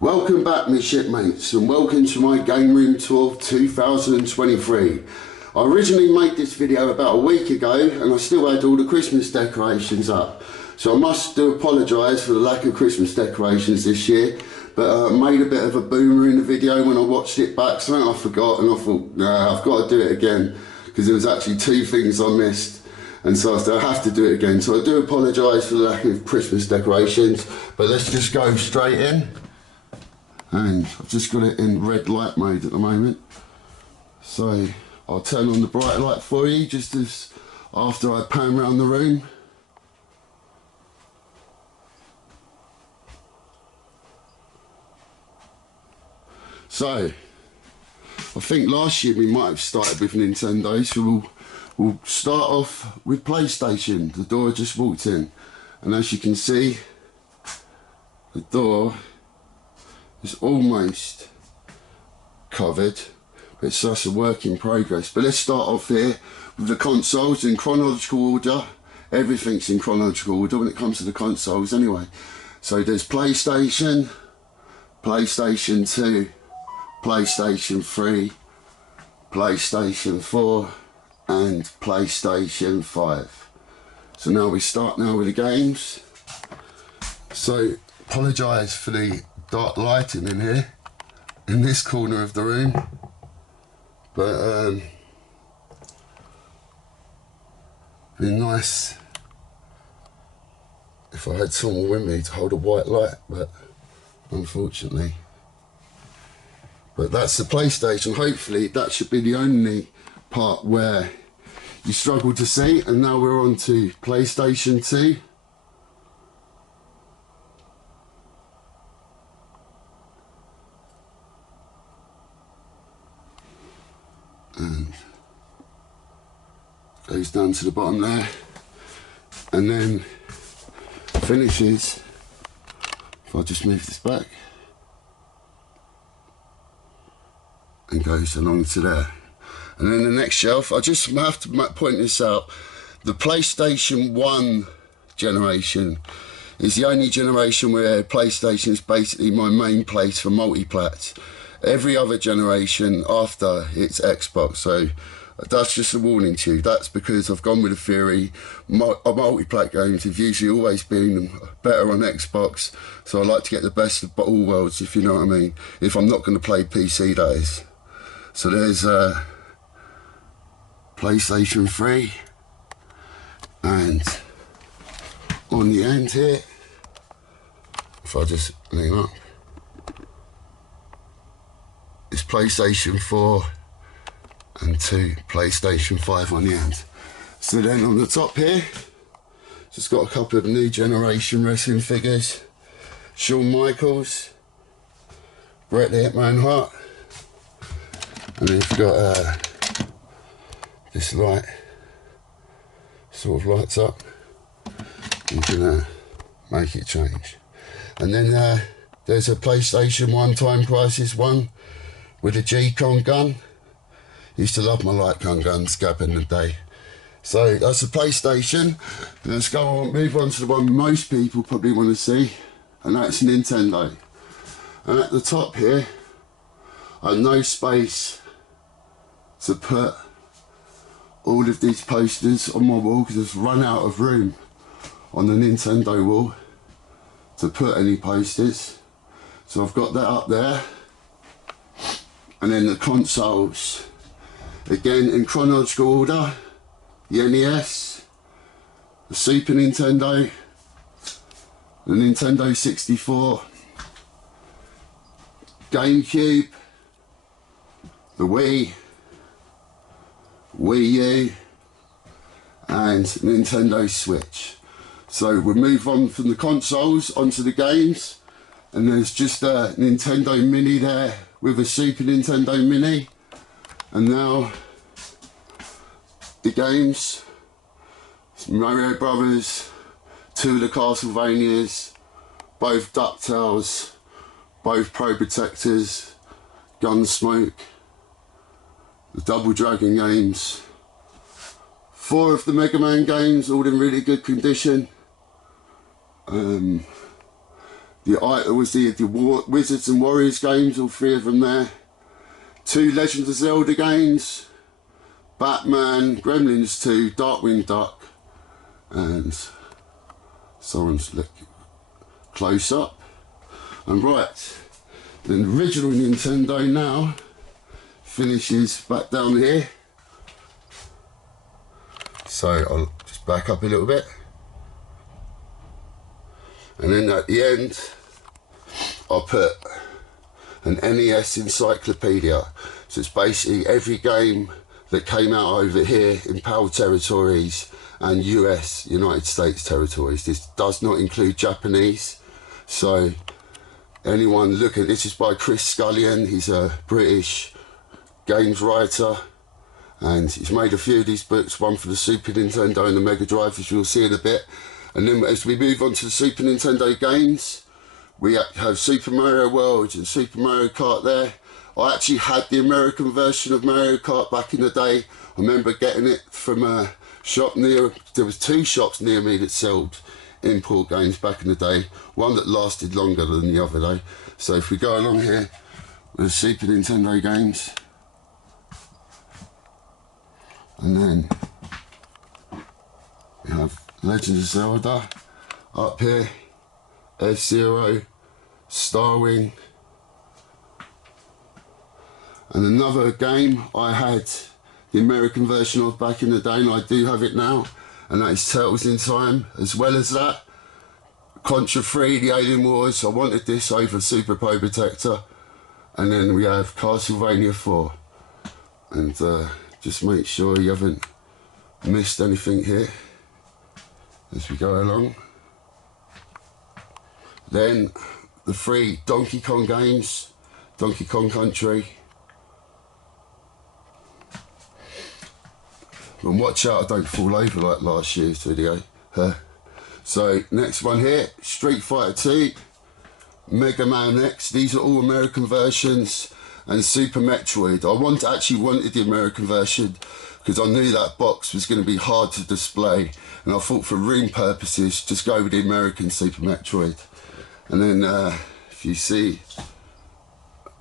Welcome back, my shipmates, and welcome to my Game Room Tour 2023. I originally made this video about a week ago and I still had all the Christmas decorations up. So I must do apologise for the lack of Christmas decorations this year, but I made a bit of a boomer in the video when I watched it back, something I forgot, and I thought, nah, I've got to do it again, because there was actually two things I missed. And so I said, I have to do it again. So I do apologise for the lack of Christmas decorations, but let's just go straight in. And I've just got it in red light mode at the moment. So I'll turn on the bright light for you just as after I pan around the room. So I think last year we might have started with Nintendo, so we'll start off with PlayStation. The door I just walked in, and as you can see, the door is almost covered, but it's just a work in progress. But let's start off here with the consoles in chronological order. Everything's in chronological order when it comes to the consoles anyway. So there's PlayStation, PlayStation 2, PlayStation 3, PlayStation 4 and PlayStation 5. So now we start now with the games. So apologise for the dark lighting in here, in this corner of the room, but it'd be nice if I had someone with me to hold a white light, but unfortunately. But that's the PlayStation. Hopefully that should be the only part where you struggle to see. And now we're on to PlayStation 2. And goes down to the bottom there, and then finishes, if I just move this back, and goes along to there. And then the next shelf, I just have to point this out, the PlayStation 1 generation is the only generation where PlayStation is basically my main place for multiplats. Every other generation after it's Xbox, so that's just a warning to you. That's because I've gone with a theory, multiplat games have usually always been better on Xbox, so I like to get the best of all worlds, if you know what I mean, if I'm not going to play PC, that is. So there's PlayStation 3, and on the end here, if I just lean up, it's PlayStation 4 and 2 PlayStation 5 on the end. So then on the top here, just got a couple of new generation wrestling figures. Shawn Michaels, Bret the Hitman Hart, and then you've got this light, sort of lights up. You can make it change. And then there's a PlayStation 1 Time Crisis 1 with a G-Con gun. Used to love my light gun guns back in the day. So that's the PlayStation. Let's go on, move on to the one most people probably want to see, and that's Nintendo. And at the top here, I have no space to put all of these posters on my wall because I've run out of room on the Nintendo wall to put any posters. So I've got that up there. And then the consoles, again in chronological order, the NES, the Super Nintendo, the Nintendo 64, GameCube, the Wii, Wii U, and Nintendo Switch. So we'll move on from the consoles onto the games, and there's just a Nintendo Mini there with a Super Nintendo Mini. And now the games, Mario Brothers, two of the Castlevanias, both DuckTales, both Pro Protectors, Gunsmoke, the Double Dragon games, 4 of the Mega Man games, all in really good condition. The the Wizards and Warriors games, all 3 of them there. 2 Legend of Zelda games, Batman, Gremlins 2, Darkwing Duck, and someone's look close up. And right, the original Nintendo now finishes back down here. So I'll just back up a little bit. And then at the end, I'll put an NES encyclopedia. So it's basically every game that came out over here in PAL territories and United States territories. This does not include Japanese. So anyone looking, this is by Chris Scullion. He's a British games writer, and he's made a few of these books, one for the Super Nintendo and the Mega Drive, as you'll see in a bit. And then as we move on to the Super Nintendo games, we have Super Mario World and Super Mario Kart there. I actually had the American version of Mario Kart back in the day. I remember getting it from a shop near, there was 2 shops near me that sold import games back in the day. One that lasted longer than the other though. So if we go along here with the Super Nintendo games, and then we have Legend of Zelda up here, F-Zero, Starwing, and another game I had the American version of back in the day, and I do have it now, and that is Turtles in Time. As well as that, Contra 3, the Alien Wars. I wanted this over Super Pro Protector. And then we have Castlevania 4. And just make sure you haven't missed anything here as we go along. Then the 3 Donkey Kong games, Donkey Kong Country. And watch out I don't fall over like last year's video. So next one here, Street Fighter 2, Mega Man X. These are all American versions, and Super Metroid. I actually wanted the American version because I knew that box was going to be hard to display, and I thought for room purposes just go with the American Super Metroid. And then if you see,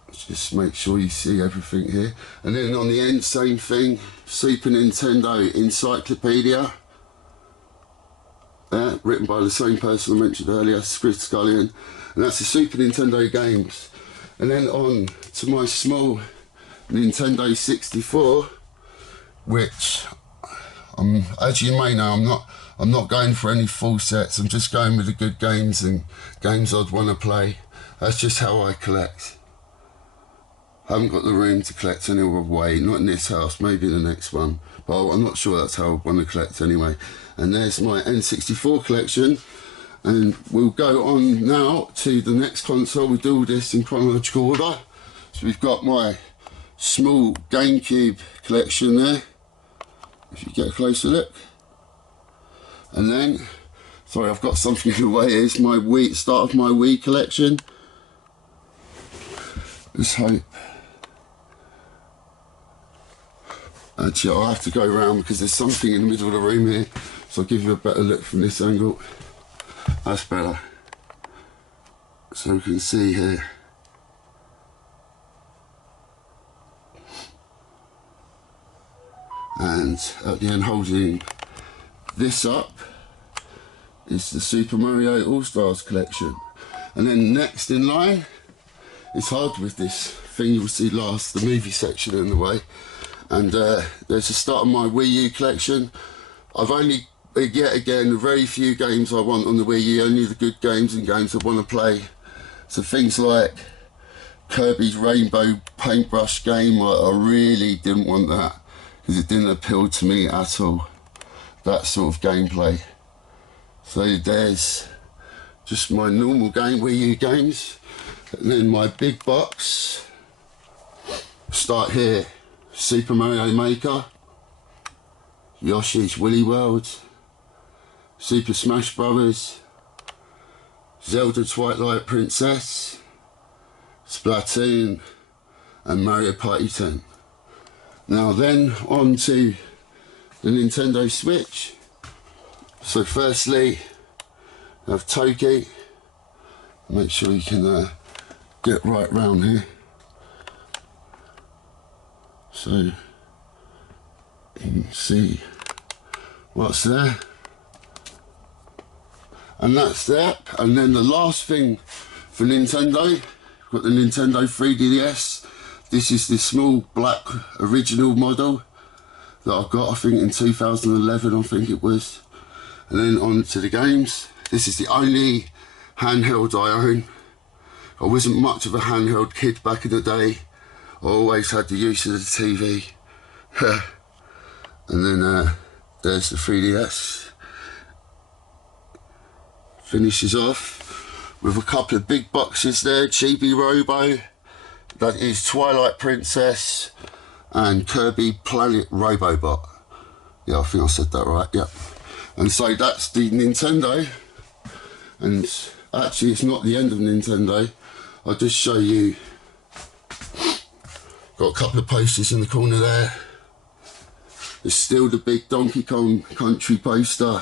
just make sure you see everything here. And then on the end, same thing, Super Nintendo Encyclopedia. Written by the same person I mentioned earlier, Chris Scullion. And that's the Super Nintendo games. And then on to my small Nintendo 64, which, as you may know, I'm not going for any full sets. I'm just going with the good games and games I'd want to play. That's just how I collect. I haven't got the room to collect any other way, not in this house, maybe in the next one, but I'm not sure that's how I want to collect anyway. And there's my N64 collection, and we'll go on now to the next console. We do all this in chronological order. So we've got my small GameCube collection there, if you get a closer look. And then, sorry, I've got something in the way. Here's my Wii, start of my Wii collection. Let's hope. Actually, I'll have to go around because there's something in the middle of the room here, so I'll give you a better look from this angle. That's better. So we can see here. And at the end, holding this up, is the Super Mario All-Stars collection. And then next in line, it's hard with this thing you will see last, the movie section in the way. And there's the start of my Wii U collection. I've only, yet again, very few games I want on the Wii U, only the good games and games I want to play. So things like Kirby's Rainbow Paintbrush game, I really didn't want that because it didn't appeal to me at all, that sort of gameplay. So there's just my normal game, Wii U games. And then my big box, start here. Super Mario Maker, Yoshi's Woolly World, Super Smash Brothers, Zelda Twilight Princess, Splatoon, and Mario Party 10. Now then, on to the Nintendo Switch. So firstly, I have Toki, Make sure you can get right round here. So you can see what's there. And that's that. And then the last thing for Nintendo, we've got the Nintendo 3DS. This is the small black original model that I've got, I think in 2011, I think it was. And then on to the games. This is the only handheld I own. I wasn't much of a handheld kid back in the day. I always had the use of the TV. And then there's the 3DS. Finishes off with a couple of big boxes there. Chibi Robo, that is Twilight Princess, and Kirby Planet Robobot. Yeah, I think I said that right, yep. And so that's the Nintendo. And actually it's not the end of Nintendo. I'll just show you. Got a couple of posters in the corner there. There's still the big Donkey Kong Country poster.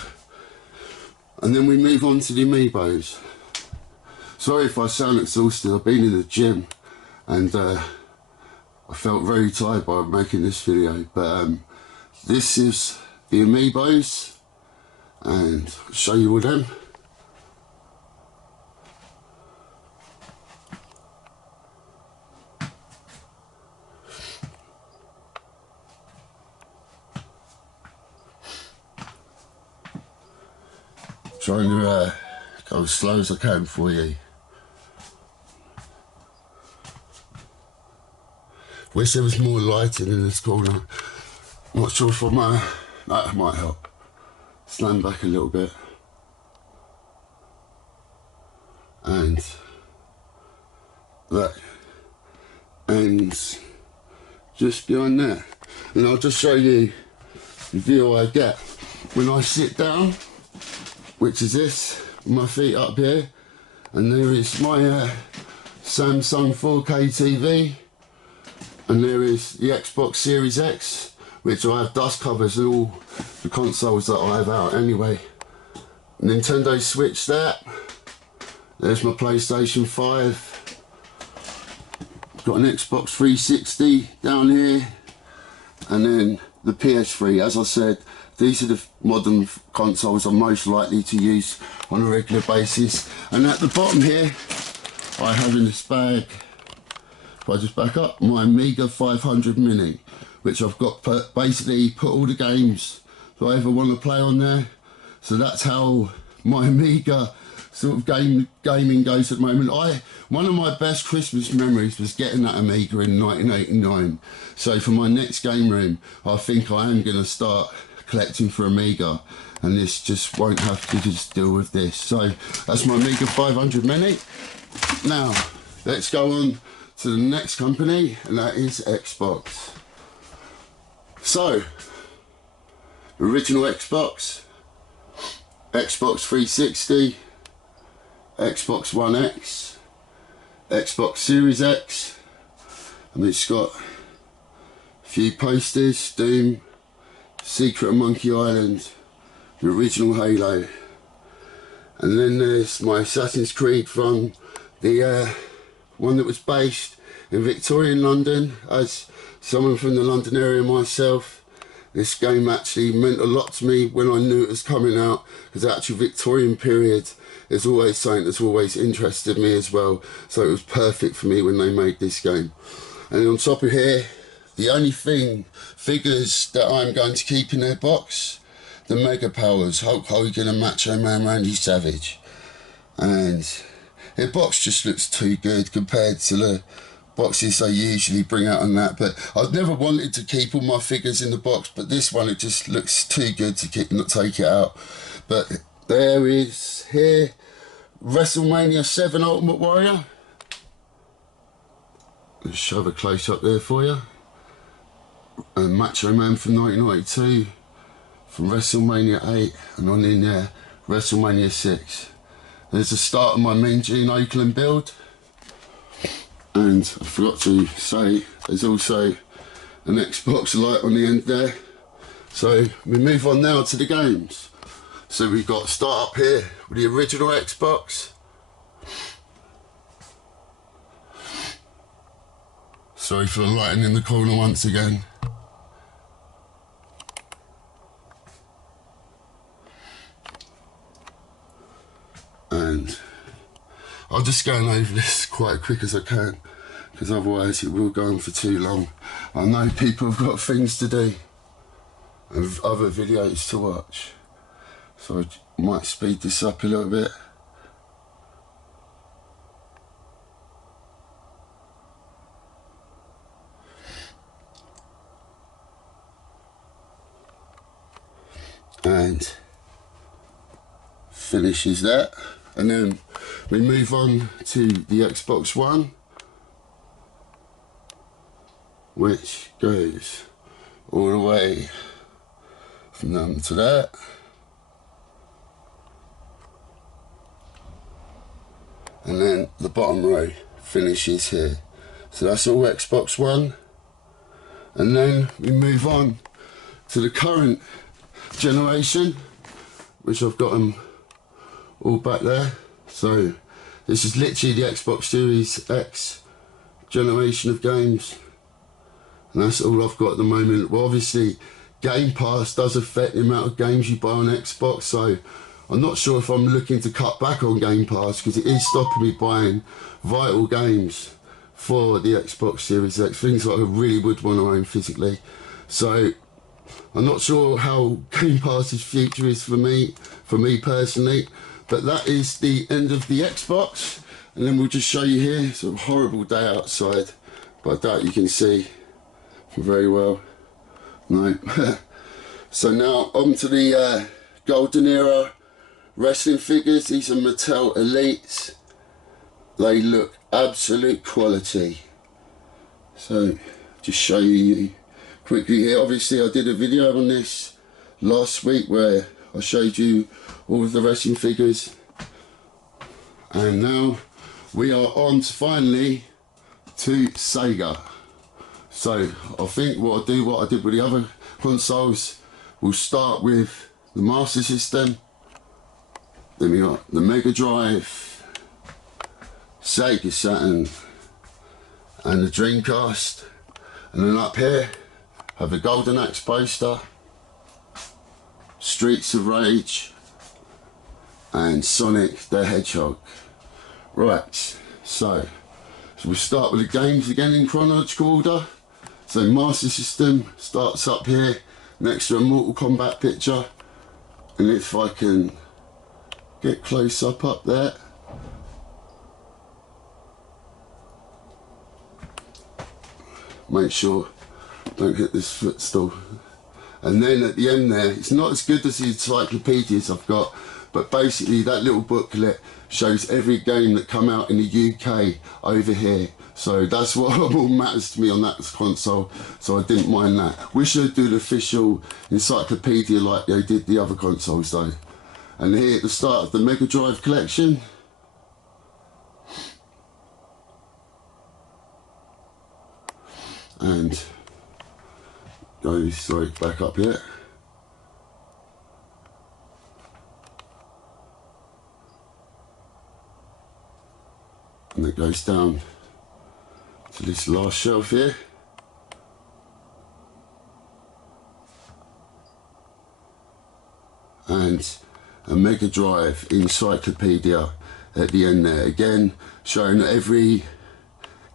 And then we move on to the Amiibos. Sorry if I sound exhausted, I've been in the gym and I felt very tired by making this video. But this is the Amiibos and I'll show you all them. Trying to go as slow as I can for you. Wish there was more lighting in this corner. Not sure if that might help. Slam back a little bit. And that ends just behind there. And I'll just show you the view I get when I sit down, which is this, with my feet up here. And there is my Samsung 4K TV. And there is the Xbox Series X, which I have dust covers and all the consoles that I have out anyway. Nintendo Switch there. There's my PlayStation 5. Got an Xbox 360 down here. And then the PS3. As I said, these are the modern consoles I'm most likely to use on a regular basis. And at the bottom here, I have in this bag, if I just back up, my Amiga 500 Mini, which I've got basically put all the games that I ever want to play on there. So that's how my Amiga sort of gaming goes at the moment. One of my best Christmas memories was getting that Amiga in 1989. So for my next game room, I think I am going to start collecting for Amiga, and this just won't have to just deal with this. So that's my Amiga 500 Mini. Now let's go on to the next company, and that is Xbox. So original Xbox, Xbox 360, Xbox One X, Xbox Series X, and it's got a few posters, Doom, Secret of Monkey Island, the original Halo, and then there's my Assassin's Creed from the one that was based in Victorian London. As someone from the London area myself, this game actually meant a lot to me when I knew it was coming out, because the actual Victorian period is always something that's always interested me as well, so it was perfect for me when they made this game. And on top of here, the only figures that I'm going to keep in their box, the Mega Powers, Hulk Hogan and Macho Man Randy Savage. And their box just looks too good compared to the boxes they usually bring out on that. But I've never wanted to keep all my figures in the box, but this one, it just looks too good to not take it out. But there is here WrestleMania 7 Ultimate Warrior. Let's shove a close up there for you. And Macho Man from 1992, from WrestleMania 8, and on in there, WrestleMania 6. There's the start of my Mean Gene Okerlund build. And I forgot to say, there's also an Xbox light on the end there. So we move on now to the games. So we've got to start up here with the original Xbox. Sorry for the lighting in the corner once again. And I'll just scan over this quite quick as I can, because otherwise it will go on for too long. I know people have got things to do and other videos to watch, so I might speed this up a little bit. And finishes that, and then we move on to the Xbox One, which goes all the way from them to that. And then the bottom row finishes here. So that's all Xbox One. And then we move on to the current generation, which I've got them all back there. So this is literally the Xbox Series X generation of games, and that's all I've got at the moment. Well, obviously Game Pass does affect the amount of games you buy on Xbox, so I'm not sure if I'm looking to cut back on Game Pass, because it is stopping me buying vital games for the Xbox Series X, things that I really would want to own physically. So I'm not sure how Game Pass's future is for me personally, but that is the end of the Xbox. And then we'll just show you here. It's a horrible day outside, but I doubt you can see very well. No. So now on to the Golden Era wrestling figures. These are Mattel Elites. They look absolute quality. So just show you quickly here. Obviously I did a video on this last week where I showed you all of the wrestling figures, and now we are on to finally to Sega. So I think what I did with the other consoles, we'll start with the Master System, then we got the Mega Drive, Sega Saturn and the Dreamcast, and then up here have the Golden Axe poster, Streets of Rage and Sonic the Hedgehog. Right, so we'll start with the games again in chronological order. So Master System starts up here next to a Mortal Kombat picture, and if I can get close up there, make sure don't hit this footstool. And then at the end there, it's not as good as the encyclopedias I've got, but basically that little booklet shows every game that come out in the UK over here. So that's what all matters to me on that console, so I didn't mind that. Wish they'd do the official encyclopedia like they did the other consoles though. And here at the start of the Mega Drive collection, and go straight back up here. And it goes down to this last shelf here. And a Mega Drive encyclopedia at the end there. Again, showing every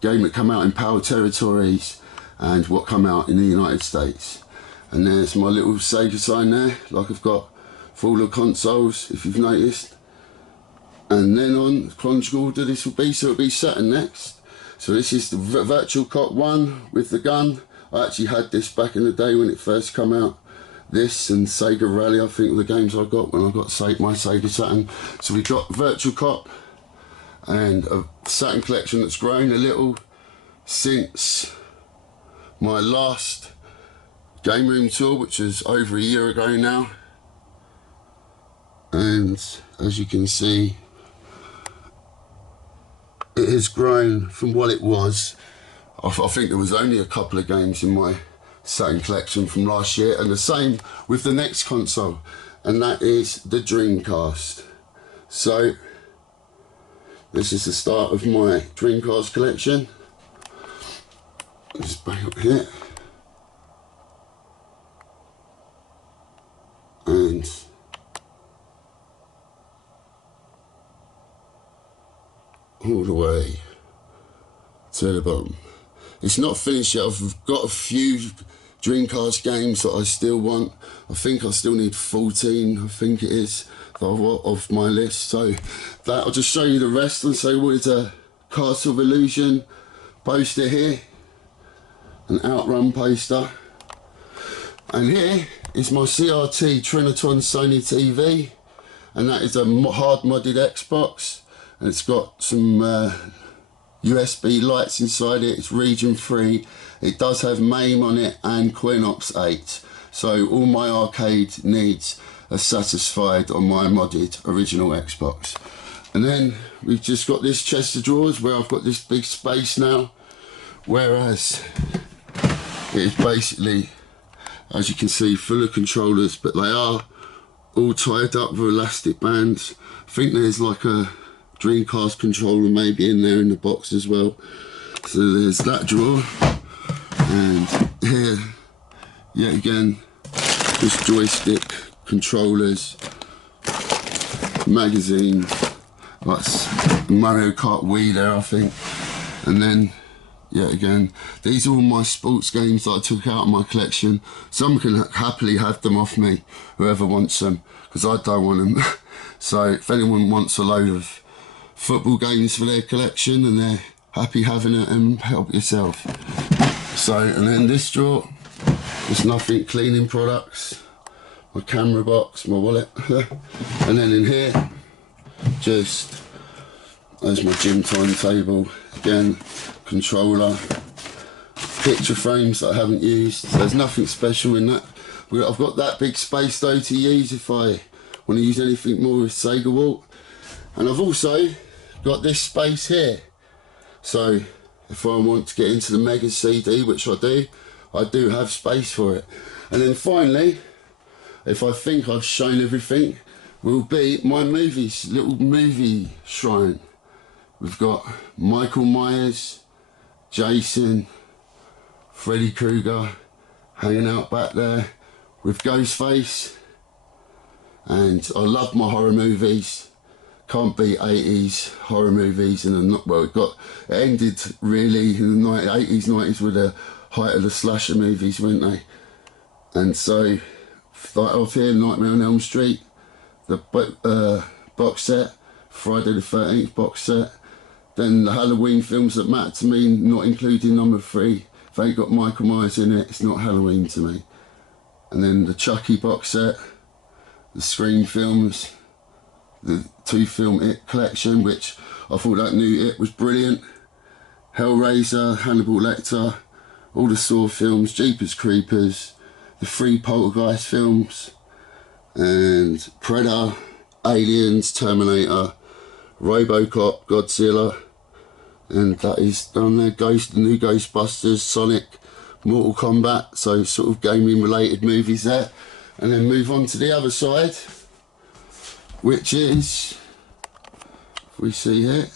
game that come out in Power Territories and what come out in the United States. And there's my little Sega sign there, like I've got for all the consoles, if you've noticed. And then on chronological order this will be, so it'll be Saturn next. So this is the Virtual Cop 1 with the gun. I actually had this back in the day when it first come out. This and Sega Rally, I think, were the games I got when I got my Sega Saturn. So we got Virtual Cop and a Saturn collection that's grown a little since my last game room tour, which was over a year ago now. And as you can see, it has grown from what it was. I think there was only a couple of games in my Saturn collection from last year, and the same with the next console, and that is the Dreamcast. So this is the start of my Dreamcast collection. Just back up here. And all the way to the bottom. It's not finished yet. I've got a few Dreamcast games that I still want. I think I still need 14, I think it is, of my list. So that I'll just show you the rest and say what is a Castle of Illusion poster here, an Outrun poster, and here is my CRT Trinitron Sony TV, and that is a hard modded Xbox, and it's got some USB lights inside it. It's region free. It does have MAME on it and Quinox 8, so all my arcade needs are satisfied on my modded original Xbox. And then we've just got this chest of drawers where I've got this big space now, whereas it is basically, as you can see, full of controllers, but they are all tied up with elastic bands. I think there's like a Dreamcast controller maybe in there in the box as well. So there's that drawer, and here yet again this joystick, controllers, magazine, that's Mario Kart Wii there I think, and then yet again these are all my sports games that I took out of my collection. Some can happily have them off me, whoever wants them, because I don't want them. So if anyone wants a load of football games for their collection and they're happy having it, and help yourself. So, and then this drawer, there's nothing, cleaning products, my camera box, my wallet, and then in here, just, there's my gym timetable, again, controller, picture frames that I haven't used. So there's nothing special in that. I've got that big space though to use if I want to use anything more with Sega Walt. And I've also got this space here, so if I want to get into the Mega CD, which I do have space for it. And then finally, if I think I've shown everything, will be my movies, little movie shrine. We've got Michael Myers, Jason, Freddy Krueger hanging out back there with Ghostface, and I love my horror movies. Can't beat 80s horror movies, and well, it ended really in the 80s, 90s with the height of the slasher movies, weren't they? And so, start off here, Nightmare on Elm Street, the box set, Friday the 13th box set, then the Halloween films that matter to me, not including number 3. If they ain't got Michael Myers in it, it's not Halloween to me. And then the Chucky box set, the Scream films, the 2-film It collection, which I thought that new It was brilliant, Hellraiser, Hannibal Lecter, all the Saw films, Jeepers Creepers, the 3 Poltergeist films, and Predator, Aliens, Terminator, Robocop, Godzilla, and that is down there, the new Ghostbusters, Sonic, Mortal Kombat, so sort of gaming related movies there. And then move on to the other side, which is, if we see here,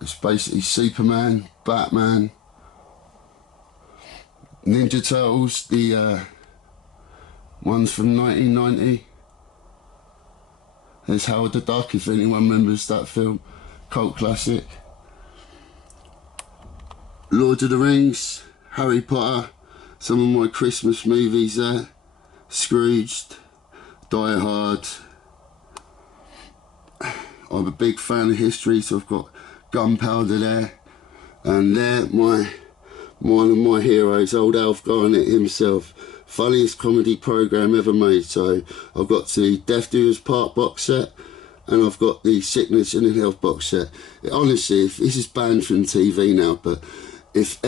it's basically Superman, Batman, Ninja Turtles, the ones from 1990. There's Howard the Duck, if anyone remembers that film, cult classic. Lord of the Rings, Harry Potter, some of my Christmas movies there, Scrooged, Die Hard. I'm a big fan of history, so I've got Gunpowder there, and there one of my heroes, old Alf Garnett himself, funniest comedy programme ever made. So I've got the Death Doers Park box set, and I've got the Sickness and Health box set. Honestly, if this is banned from TV now, but if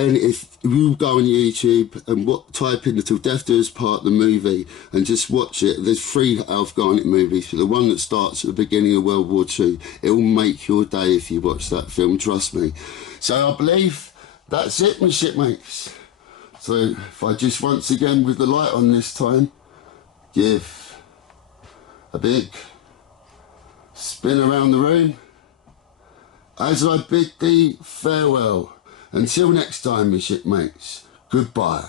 you go on YouTube and type in the Death Doers Park the movie and just watch it, there's 3 Alf Garnett movies, but the one that starts at the beginning of World War II, it will make your day if you watch that film, trust me. So I believe that's it, my shipmates. So if I just once again, with the light on this time, give a big spin around the room as I bid thee farewell. Until next time, my shipmates, goodbye.